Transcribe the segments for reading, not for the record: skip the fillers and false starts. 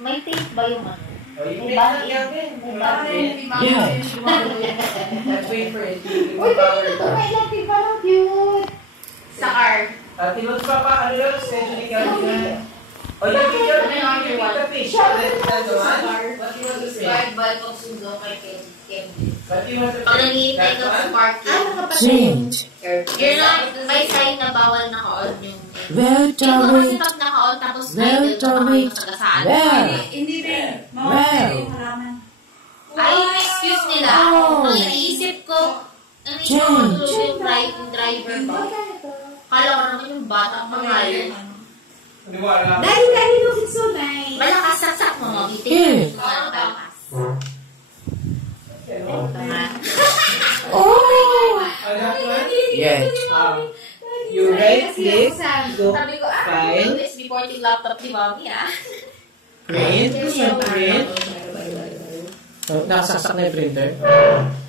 May tape ba yung ano? May bag yan. May bag Yeah. Wait for it. Uy, kanina to may lapit pa lang cute. Sa car. Tinod pa pa, ano yun? Schedule ka rin. Oh, you pick the fish. What you want to say? Barbal pag sundo kay Kim. What you want to say? Pag nangyitay ka sa parking. Change. You're not, may sign na bawal naka-on yung... Very Yung mga sorry. stop naka-on tapos Very idle sorry. naka-on sa gasaan. Well. Hindi rin. Well. Ay, yung excuse nila. Ang iniisip ko, ang Change. yung driver ba? Kala ko naman yung bata pangalan. Dahil nung sitsunay. Malakas saksak mo, mabitin. Eh. Malakas. Oh. Yes. You write this. Go Sabi ko, file. this before yung laptop ni Mami, Print. Print. Nakasaksak na yung printer?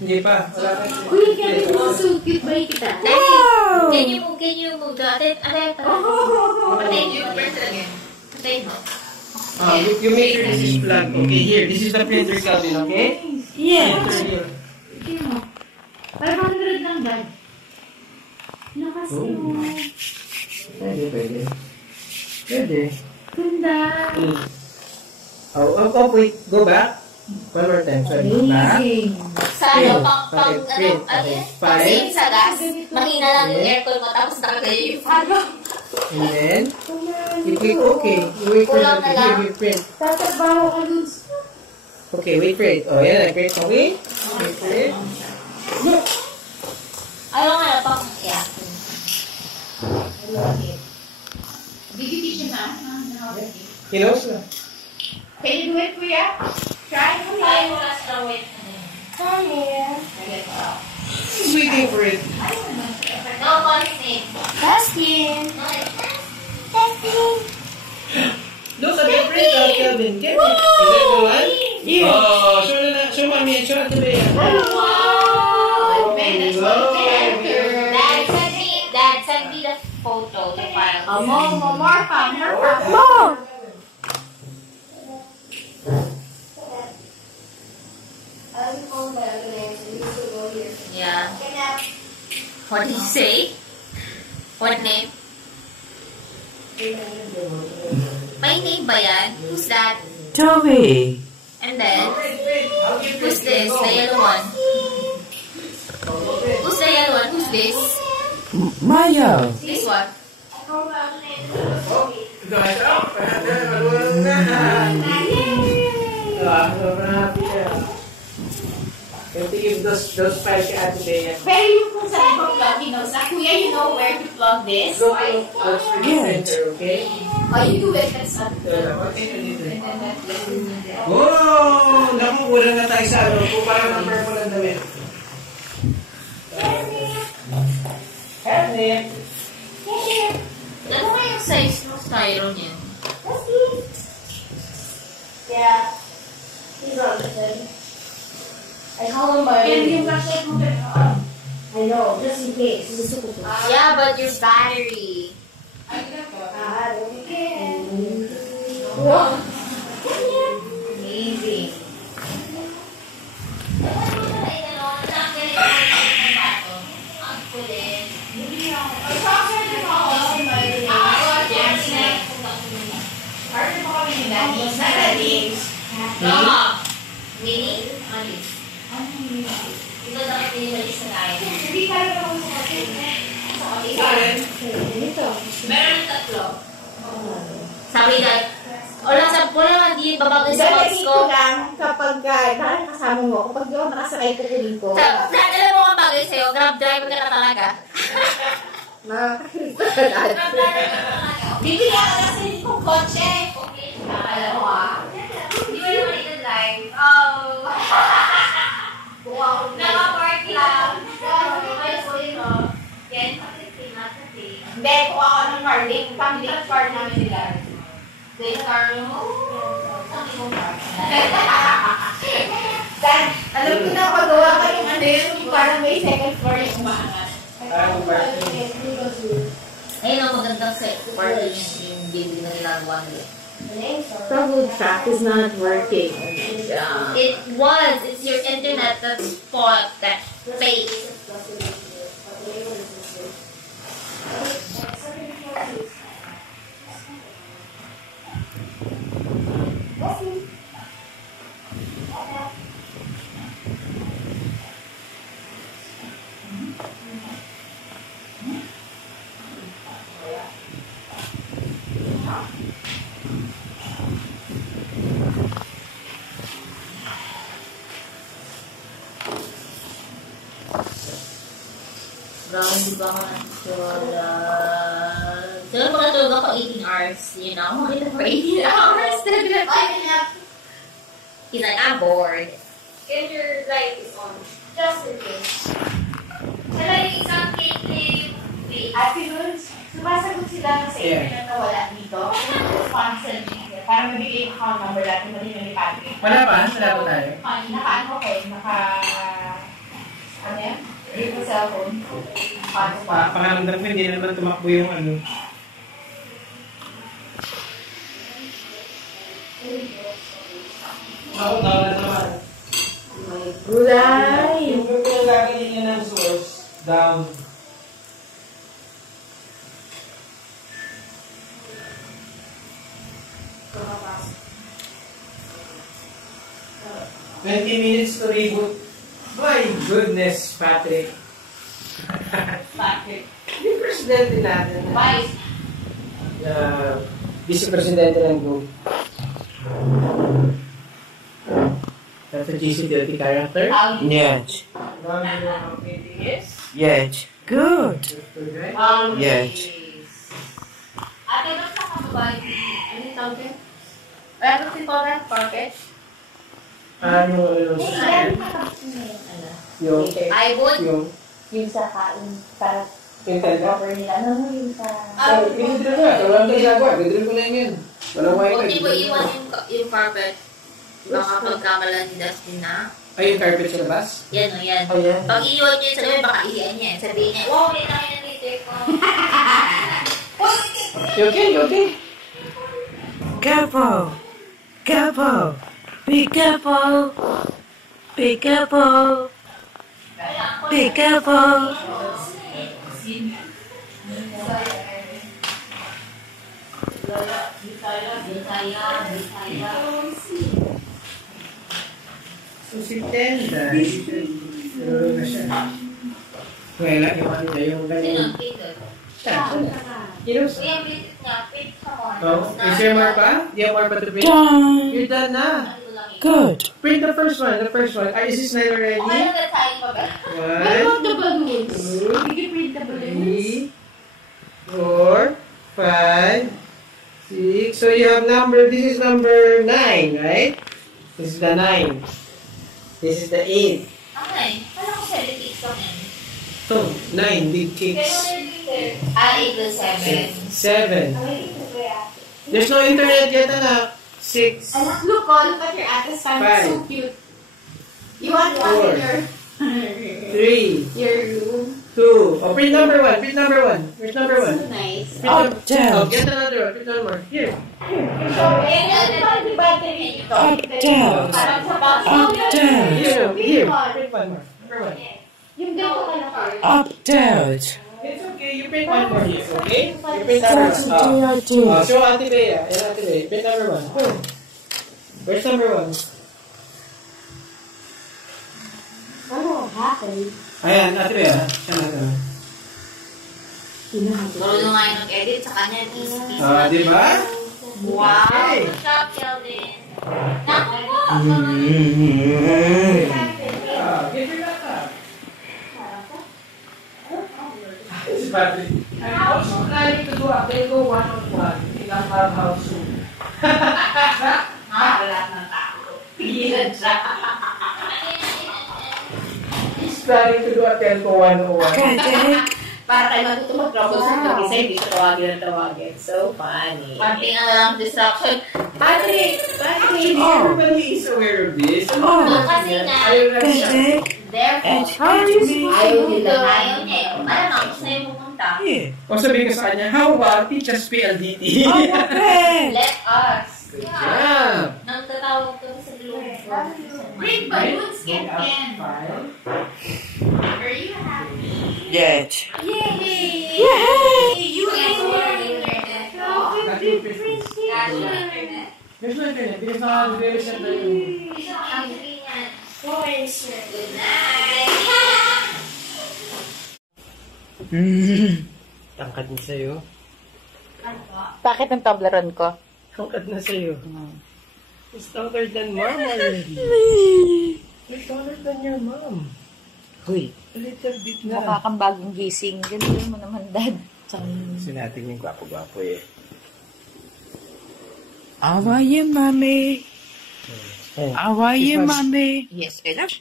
Hindi pa. Wala pa. Uy, kaya mo so cute ba kita? Wow. Can you move the atay you print it again. Atay mo. You make sure this is plugged. Okay, here. This is the printer cabin, okay? Yes. Here. Sige mo. 500 lang dad. Lakas mo. Pwede. Pwede. Ganda. Oh, wait. Go back. One more time. Sorry. Back. Amazing. Sa ano, pang Print. File. sa gas, mahina lang yung aircon mo, tapos nakagayo yung fan mo. And then, you click OK. You wait for Kulang it to na lang. give you print. Tatrabaho ka dun. Okay, wait for it. Oh, yan. Print. Okay? Wait for it. Ayaw nga na, pang, yeah. Bigyan siya na. He knows na. Can you do it, Kuya? Try mo Ayaw mo lang sa wait. He's waiting for it. No, call his name. Dustin. Look at the print out, Kelvin. Get it. Is that the one? Yes. Oh, show mommy and show it to me. Wow! Dad, send me the photo, the file. More pa. More. Yeah. What did you say? What name? May name ba yan? Who's that? Toby. And then, who's this? The yellow one. Who's the yellow one? Who's this? Mayo. This one. Can you give those files to Ate Bea? Pero yung kung saan ko plug, Kuya, you know where to plug this? Go to the printer, okay? Oh, you do it. That's not Oh! Naku, kulang na tayo sa ano. Kung parang ang purple ang damit. Ernest! Ano nga yung size ng styro niya? Yeah. He's on the thing. I call him by name. I know, just in case. Yeah, but your battery. Wow. Amazing. Mini? Alis. Ito dapat pinimalis na tayo. Hindi ka rin ako sa akin. Meron ng tatlo. Sabi na, wala nga di babagay sa box ko. lang kapag nakakasama mo, kapag di ako nakasakay kukunin ko. Alam mo kung bagay sa'yo, grab driver ka na talaga. Nakakita Grab driver ka na talaga. Bibili ako na sa kong kotse. Okay, alam mo Hindi mo naman ita-drive. Oh. Naka-park lang. Yan, Hindi, kuha ako ng car. Family car namin nila. Then, car mo. Sabi mo car. Dan, alam ko na pagawa ka yung ano yun, parang may second floor yung bahan. Ayun ang magandang parking yung building na nilang one day. Probably track is not working. It was. It's your internet that's fault. That's fake. Brown, di ba ako nagsusulat? Siguro pag natulog ako 18 hours, you know? Makita for 18 hours. He's like, I'm bored. Get your light is on. Just in case. Sala yung isang cake ni Ate Luz, sumasagot sila sa internet na wala dito. Constantly. Para mabigay yung account number natin, mali na ni Patrick. Wala pa? Wala pa tayo? Naka-ano ko, ano yan? Yung cellphone. Pangalamdam ko, hindi na naman tumakbo yung ano. Ako na naman. Gulay! Yung pinagagawin niya ng source, down. "20 minutes to reboot." My goodness, Patrick. Patrick. Yung presidente natin. Vice. Vice-presidente ng group. That's a GC30 character. Yes. Yes. Yes. Good. Yes. Ate, ba't nakakabay? Ano yung tawag yun? Ano si Torrent Carpet? Yung I would. Yung sa kain, para Intenda. cover nila. Ano yung sa... Pinidrill ko na. Walang ginagawa. Pinidrill ko lang yan. Walang wifi. Huwag niyo ba iwan yung carpet? Baka pagkamalan ni Dustin na. Ay, yung carpet sa labas? Yan o, yan. Oh, yan. Pag iiwan niyo yun sa labas, baka ihiyan niya. Sabihin niya, wow, ulit na kayo ng Twitter ko. You okay? You okay? Careful. Careful. Be careful. Be careful. Be careful. So, si Tenda, tulog na siya. Wala, yung ano niya, yung Sino? ganyan. Peter. Siya. Kilos. Kuya, visit niya. Print ka mo. Oh, is there more pa? Do you have more pa to print? Done. You're done na. Good. Print the first one, the first one. Is this not already? Okay na tayo pa ba? One, the balloons? two, Did you print the balloons? 3, 4, 5, 6. So you have number, this is number 9, right? This is the 9. This is the 8. Okay. Kala ko 76 ka yan. So, 9 big cakes. 8 to 7. 7. There's no internet yet, anak. 6. Anak, look at your atlas fan. It's so cute. You want one in your 3, room? 2. Oh, print number 1. Print number 1. Where's number 1? So nice. Up, down. Oh, get another one. Print one more. Here. Up, down. Up, down. Here. Here. Print one more. Number 1. Yung ganito ka na first. Up, down. It's okay. You print one more here, okay? You print number 1. Oh, show Ate Bea. Ayan, Ate Bea. Print number 1. Where's number 1? Ano happened? Ayan, Ate Bea. Siya na. Marunong nga yung nag-edit sa kanya. Easy. Ah, di ba? Wow. Okay. Good job, Sheldon. Naku po. Give her that up. It's Patrick. I'm also planning to do a Lego one-on-one in a farmhouse soon. Wala ng tao. Pigilan siya. He's planning to do a Telco 101. Patrick. Para tayo matuto mag-troubleshoot mag-isa, hindi siya tawagin ng tawagin. So funny. Parting na lang distraction. Patrick! Actually, Oh. everybody is aware of this. Oh. Kasi nga, Ayaw lang siya. Patrick. therefore, Excuse me. Ayaw nila. ayaw niya eh. Malamang gusto niya pupunta. Here. O sabihin ko sa kanya, how about teach us PLDT? Oh, okay. Let us. job! Nagtatawag ko sa globe ko. Bring balloons, get Ken. File. Are you happy? Yes. Yay! You internet. Got your 50. There's no internet because naka-reset na yung... Good night. Tangkad na sa'yo. Bakit ang Toblerone ko? Tangkad na sa'yo. It's taller than mom already. You're taller than your mom. Hoy, a little bit na. Mukha kang bagong gising. Ganun mo naman, Dad. Gusto natin yung gwapo-gwapo eh. How are you, mommy? Oh, How are you, mommy? Yes, I love.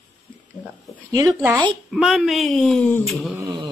You look like? Mommy! Mm.